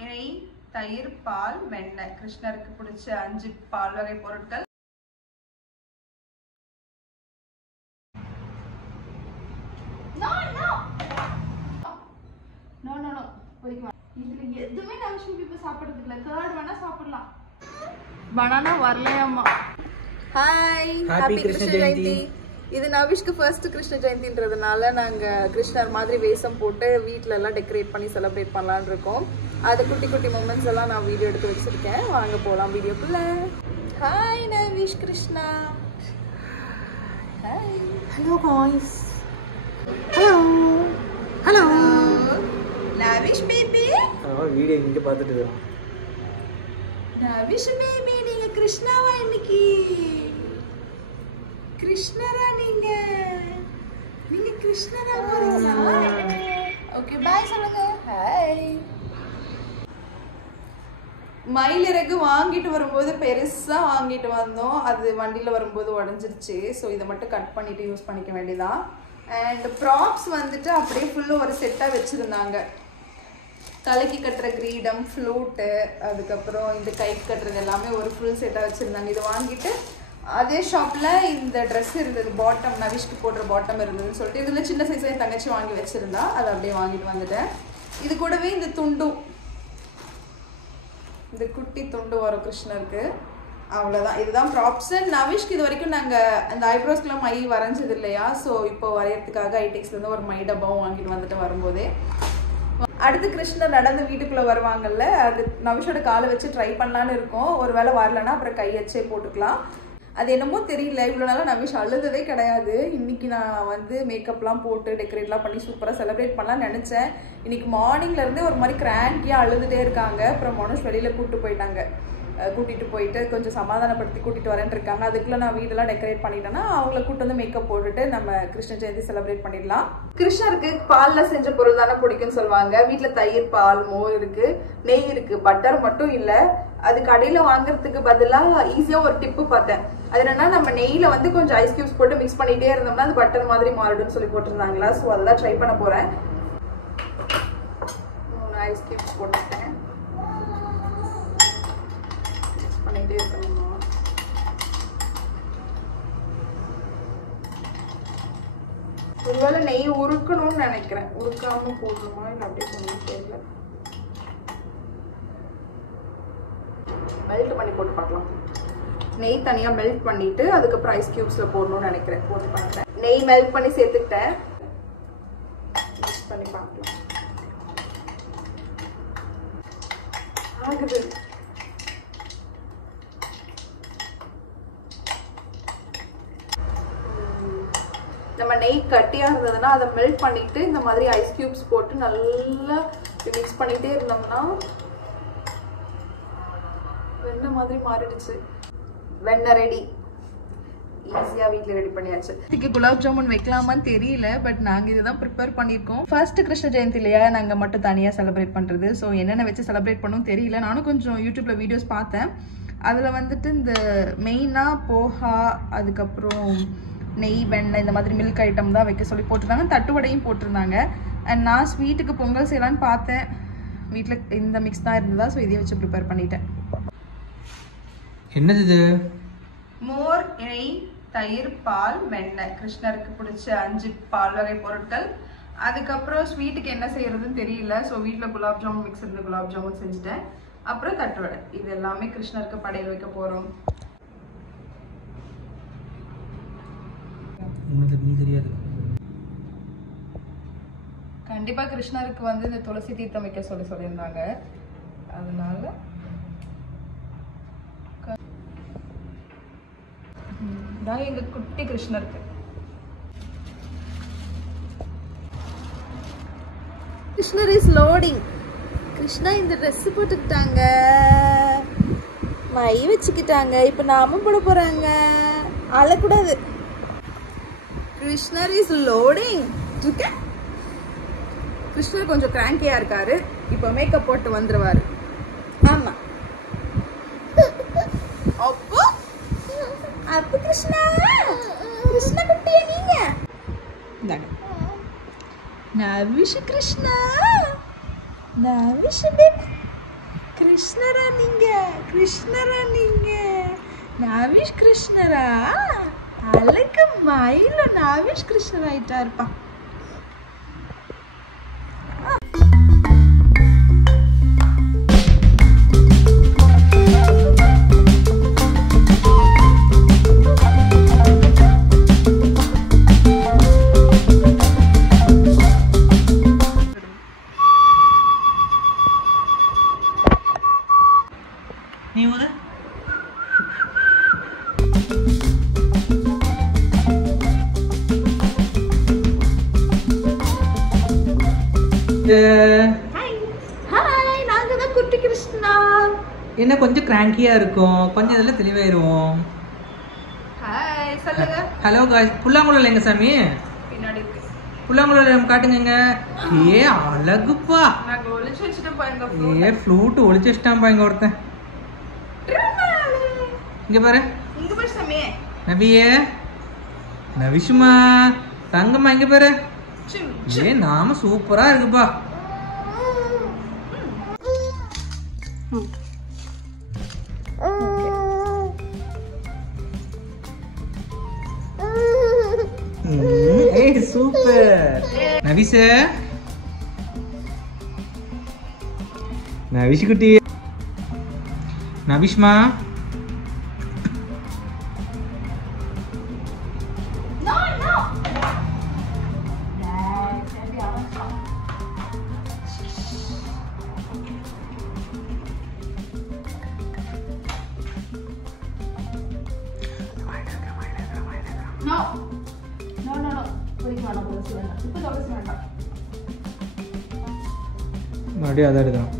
நெய், தயிர், பால், வெண்ணெய். கிருஷ்ணருக்கு பிடிச்ச 5 பால் வகை பொருட்கள். இதுல எதுவுமே நவிஷ் பேபி சாப்பிடுறது இல்ல. கர்ட் வேணா சாப்பிடலாம். பனானா வரலையாமா. Hi, happy Krishna Jayanthi. இது நவிஷ்க்கு ஃபர்ஸ்ட் கிருஷ்ண ஜெயந்தின்றதுனால நாங்க கிருஷ்ணர் மாதிரி வேஷம் போட்டு வீட்ல எல்லாம் டெக்கரேட் பண்ணி செலிப்ரேட் பண்ணலாம்னு இருக்கோம். அது குட்டி குட்டி மொமெண்ட்ஸ் எல்லாம் நான் வீடியோ எடுத்து வச்சிருக்கேன். வாங்க போலாம் வீடியோக்குள்ள. Hi Navish Krishna. Hi. Hello guys. Hello. Hello. Navish baby. Video இங்க பார்த்துட்டு இருக்கோம். நவிஷ் பேபி நீங்க கிருஷ்ணாவா இன்னைக்கு? கிருஷ்ணரா நீங்க கிருஷ்ணரா போறீங்களா? ஓகே பை சொல்லுங்க. ஹாய். மயிலிறகு வாங்கிட்டு வரும்போது பெருசா வாங்கிட்டு வந்தோம். அது வண்டியில வரும்போது உடஞ்சிருச்சு. ஸோ இதை மட்டும் கட் பண்ணிட்டு யூஸ் பண்ணிக்க வேண்டியதான். அண்ட் ப்ராப்ஸ் வந்துட்டு அப்படியே ஃபுல்லும் ஒரு செட்டாக வச்சுருந்தாங்க. தலைக்கு கட்டுற கிரீடம், ஃப்ளூட்டு, அதுக்கப்புறம் இந்த கைக்கு கட்டுறது எல்லாமே ஒரு ஃபுல் செட்டாக வச்சுருந்தாங்க. இது வாங்கிட்டு அதே ஷாப்பில் இந்த ட்ரெஸ் இருந்தது, பாட்டம், நவிஷ்க்கு போடுற பாட்டம் இருந்ததுன்னு சொல்லிட்டு இதில் சின்ன சைஸாக என் தங்கச்சி வாங்கி வச்சுருந்தா, அதை அப்படியே வாங்கிட்டு வந்துட்டேன். இது கூடவே இந்த துண்டும், இந்த குட்டி துண்டு வரும் கிருஷ்ணருக்கு. அவ்வளோதான், இதுதான் ப்ராப்ஸ். நவிஷ்க்கு இது வரைக்கும் நாங்கள் அந்த ஐப்ரோஸ்க்குலாம் மை வரைஞ்சது இல்லையா, ஸோ இப்போ வரையறதுக்காக ஐடெக்ஸ்லேருந்து ஒரு மை டப்பாவும் வாங்கிட்டு வந்துட்டு வரும்போதே. அடுத்து கிருஷ்ணர் நடந்து வீட்டுக்குள்ளே வருவாங்கல்ல, அது நவிஷோட காலை வச்சு ட்ரை பண்ணலான்னு இருக்கோம். ஒரு வேளை வரலன்னா அப்புறம் கை வச்சே போட்டுக்கலாம். அது என்னமோ தெரியல, இவ்வளோ நாளாக நவிஷ் அழுததே கிடையாது. இன்னைக்கு நான் வந்து மேக்கப்லாம் போட்டு டெக்கரேட்லாம் பண்ணி சூப்பராக செலிப்ரேட் பண்ணலாம்னு நினச்சேன். இன்னைக்கு மார்னிங்லேருந்தே ஒரு மாதிரி கிராங்கியாக அழுதுகிட்டே இருக்காங்க. அப்புறம் மனோஷ் வெளியில் கூட்டிகிட்டு போயிட்டு கொஞ்சம் சமாதானப்படுத்தி கூட்டிகிட்டு வரேன்னு இருக்காங்க. அதுக்குள்ளே நான் வீடெல்லாம் டெக்கரேட் பண்ணிட்டேன்னா அவங்கள கூட்டு வந்து மேக்கப் போட்டுட்டு நம்ம கிருஷ்ண ஜெயந்தி செலிப்ரேட் பண்ணிடலாம். கிருஷ்ணருக்கு பாலில் செஞ்ச பொருள் தானே பிடிக்கும்னு சொல்லுவாங்க. வீட்டில் தயிர், பால், மோர் இருக்குது, நெய் இருக்குது, பட்டர் மட்டும் இல்லை. அது கடையில் வாங்குறதுக்கு பதிலாக ஈஸியாக ஒரு டிப்பு பார்த்தேன். அது என்னன்னா, நம்ம நெய்யில் வந்து கொஞ்சம் ஐஸ் கியூப்ஸ் போட்டு மிக்ஸ் பண்ணிகிட்டே இருந்தோம்னா அது பட்டர் மாதிரி மாறிடும்னு சொல்லி போட்டிருந்தாங்களா. ஸோ அதெல்லாம் ட்ரை பண்ண போகிறேன். 3 ஐஸ் கியூப்ஸ் போட்டுட்டேன். பண்ணிட்டே இருக்கணுமா? ஒருவேளை நெய் உருக்கணும்னு நினைக்கிறேன். உருக்காம போடணுமா இல்லை அப்படியே சொன்னு தெரியல. மெல்ட் பண்ணி போட்டு பார்க்கலாம். நெய் தனியாக மெல்ட் பண்ணிட்டு அதுக்கப்புறம் ஐஸ் கியூப்ஸில் போடணும்னு நினைக்கிறேன். போட்டு பார்க்குறேன். நெய் மெல்ட் பண்ணி சேர்த்துக்கிட்டேன். மிக்ஸ் பண்ணி பார்க்கலாம். ஆகுது. நம்ம நெய் கட்டியாக இருந்ததுன்னா அதை மெல்ட் பண்ணிட்டு இந்த மாதிரி ஐஸ் கியூப்ஸ் போட்டு நல்லா மிக்ஸ் பண்ணிட்டே இருந்தோம்னா வெண்ணெய் மாதிரி மாறிடுச்சு. வெண்ணெய் ரெடி. ஈஸியாக வீட்டில் ரெடி பண்ணியாச்சு. இதுக்கு குலாப் ஜாமுன் வைக்கலாமான்னு தெரியல, பட் நாங்கள் இதை தான் ப்ரிப்பேர் பண்ணியிருக்கோம். ஃபர்ஸ்ட் கிருஷ்ண ஜெயந்திலையா நாங்கள் மட்டும் தனியாக செலிப்ரேட் பண்ணுறது. ஸோ என்னென்ன வச்சு செலிப்ரேட் பண்ணவும் தெரியல. நானும் கொஞ்சம் யூடியூப்பில் வீடியோஸ் பார்த்தேன். அதில் வந்துட்டு இந்த மெயினாக போஹா, அதுக்கப்புறம் நெய், வெண்ணெய், இந்த மாதிரி மில்க் ஐட்டம் தான் வைக்க சொல்லி போட்டிருந்தாங்க. தட்டுவடையும் போட்டிருந்தாங்க. அண்ட் நான் ஸ்வீட்டுக்கு பொங்கல் செய்யலான்னு பார்த்தேன். வீட்டில் இந்த மிக்ஸ் தான் இருந்ததா, ஸோ இதையும் வச்சு ப்ரிப்பேர் பண்ணிட்டேன். என்னது இது? மோர், நெய், தயிர், பால், வெண்ணெய். கிருஷ்ணருக்கு பிடிச்ச 5 பால் வகை பொருட்கள். அதுக்கப்புறம் ஸ்வீட்டுக்கு என்ன செய்யறதுன்னு தெரியல. ஸோ வீட்டில் குலாப் ஜாமுன் மிக்ஸ் இருந்து குலாப் ஜாமுன் செஞ்சுட்டேன். அப்புறம் தட்டுவடை. இது எல்லாமே கிருஷ்ணருக்கு படையல் வைக்க போகிறோம். தெரியாது. கண்டிப்பா கிருஷ்ணருக்கு வந்து இந்த துளசி தீர்த்தம் வைக்க சொல்லியிருந்தாங்க. அதனால தான் எங்க குட்டி கிருஷ்ணருக்கு. கிருஷ்ணர் இஸ் லோடிங். கிருஷ்ணா இந்த ட்ரெஸ் போட்டுக்கிட்டாங்க, மை வச்சுக்கிட்டாங்க. இப்ப நாம போட போறாங்க. அழக்கூடாது. கிருஷ்ணர் இஸ் லோடிங். கிருஷ்ணர் கொஞ்சம் கிராங்கியா இருக்காரு. இப்போ மேக்கப் போட்டு வந்துருவாரு. ஆமா. அப்போ அப்போ கிருஷ்ணா குட்டியா நீங்க நவிஷ் கிருஷ்ணா, நவிஷ் பேபி, கிருஷ்ணரா நீங்க? கிருஷ்ணரா நீங்க? நவிஷ் கிருஷ்ணரா? அழகு மயில நவிஷ் கிருஷ்ணர் ஆயிட்டா இருப்பா. என்ன கொஞ்சம் கிராங்கியா இருக்கும், கொஞ்சம் இதெல்லாம் தெளிவாயிருவோம். ஹலோ காய்ஸ், புல்லாங்குழல் எங்க சாமி? பின்னாடி இருக்கு. புல்லாங்குழல் நம்ம காட்டுங்க. ஏ அழகுப்பா. நாங்க ஒளிச்சு வச்சிட்டோம் பாருங்க. ஏ ஃப்ளூட் ஒளிச்சு வச்சிட்டான் இங்க ஒருத்தன். இங்க பாரு. இங்க பாரு சாமி. நவியே, நவிஷ்மா, தங்கம்மா இங்க பாரு. ஏ நாம சூப்பரா இருக்குப்பா. சூப்பர் நவிஷ, நவிஷ் குட்டி, நவிஷ்மா. மறுபடியும் அதை எடுக்கணும்.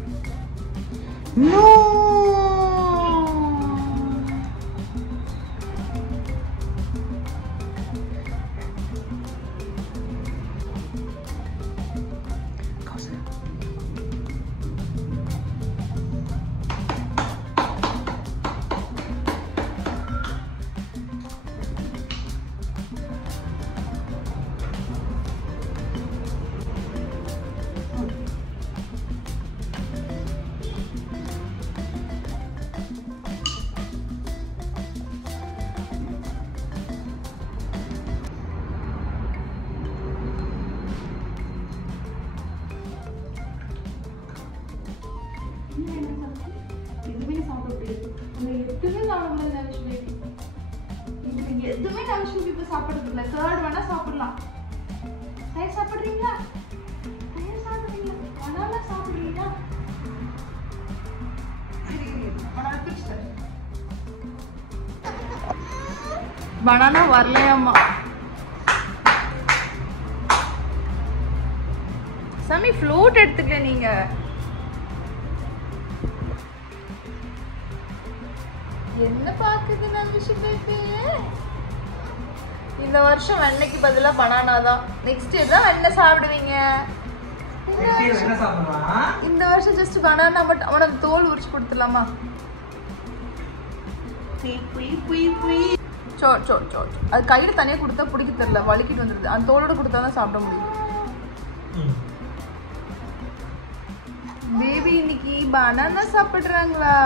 எதுவுமே நவிஷ் இப்ப சாப்பிடுறது இல்ல. கர்ட் வேணா சாப்பிடலாம். தயிர் சாப்பிடுறீங்களா? தயிர் சாப்பிடுறீங்களா? பனானா சாப்பிடுறீங்களா? பனானா வரலையாம்மா. சாமி ஃப்ளூட் எடுத்துக்கல நீங்க. என்ன பாக்குது நவிஷ் பேபி? இந்த வருஷம் வெண்ணைக்கு பதிலா பனானா தான். நெக்ஸ்ட் இயர் தான் வெண்ணெய் சாப்பிடுவீங்க. இந்த வருஷம் ஜஸ்ட் பனானா மட்டும். அவனுக்கு தோல் உரிச்சு கொடுத்துடலாமா? அது கையில தனியா கொடுத்தா பிடிக்க தெரியல, வலிக்கிட்டு வந்துருது. அந்த தோலோட கொடுத்தா தான் சாப்பிட முடியும். பேபி இன்னைக்கு பனானா சாப்பிடுறாங்களா?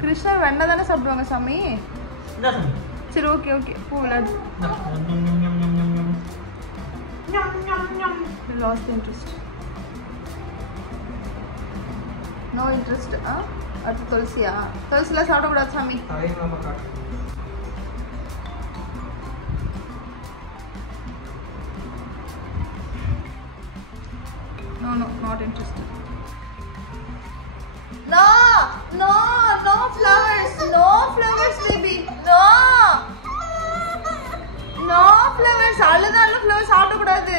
கிருஷ்ணர் வெண்ணெய் தானே சாப்பிடுவாங்க சாமி. சரி ஓகே ஓகே பூ விளையாடு. Last interest, no interest. அடுத்து துளசியா? துளசிலாம் சாப்பிடக்கூடாது சாமி. No no not interested. No, no, no flowers, no flowers, baby, no, no flowers. அழுதாலும் flowers சாப்பிட கூடாது.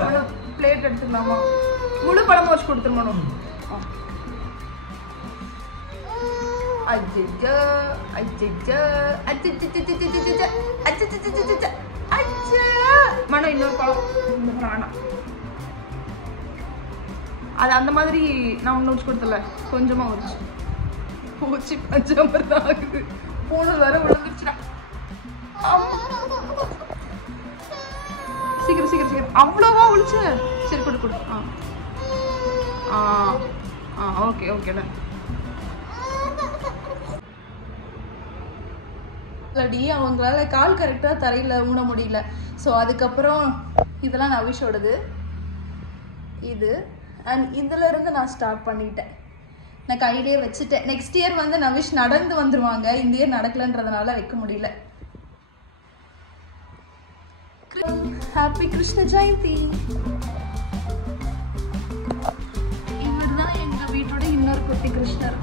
மனு பிளேட் எடுத்துக்கலாமா? முழு பழமும் வச்சு கொடுத்துருமா? அஜ்ஜா அஜ்ஜா அஜ்ஜா அஜ்ஜா அஜ்ஜா. மனு இன்னொரு பழம் வேணாம். அது அந்த மாதிரி நான் ஒன்று வச்சு கொடுத்தல, கொஞ்சமாக வச்சு பூச்சி பஞ்சாமர் தான் ஆகுது. பூனல் வேற விழுந்துருச்சுடா. சீக்கிரம் சீக்கிரம் சீக்கிரம். அவ்வளோவா ஒழிச்சு. சரி கொடு கொடு. ஆ ஆ ஆ ஓகே ஓகேடா. இல்லடி அவங்களால கால் கரெக்டாக தரையில் ஊன முடியல. ஸோ அதுக்கப்புறம் இதெல்லாம் நவிஷோடது இது. அண்ட் இதிலிருந்து நான் ஸ்டார்ட் பண்ணிட்டேன். நான் கையிலே வச்சுட்டேன். நெக்ஸ்ட் இயர் வந்து நவிஷ் நடந்து வந்துருவாங்க. இந்த இயர் நடக்கலன்றதுனால வைக்க முடியல. ஹாப்பி கிருஷ்ண ஜெயந்தி. இவர் தான் எங்க வீட்டோட இன்னொரு குட்டி கிருஷ்ணர்,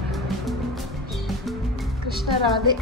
கிருஷ்ணராதே.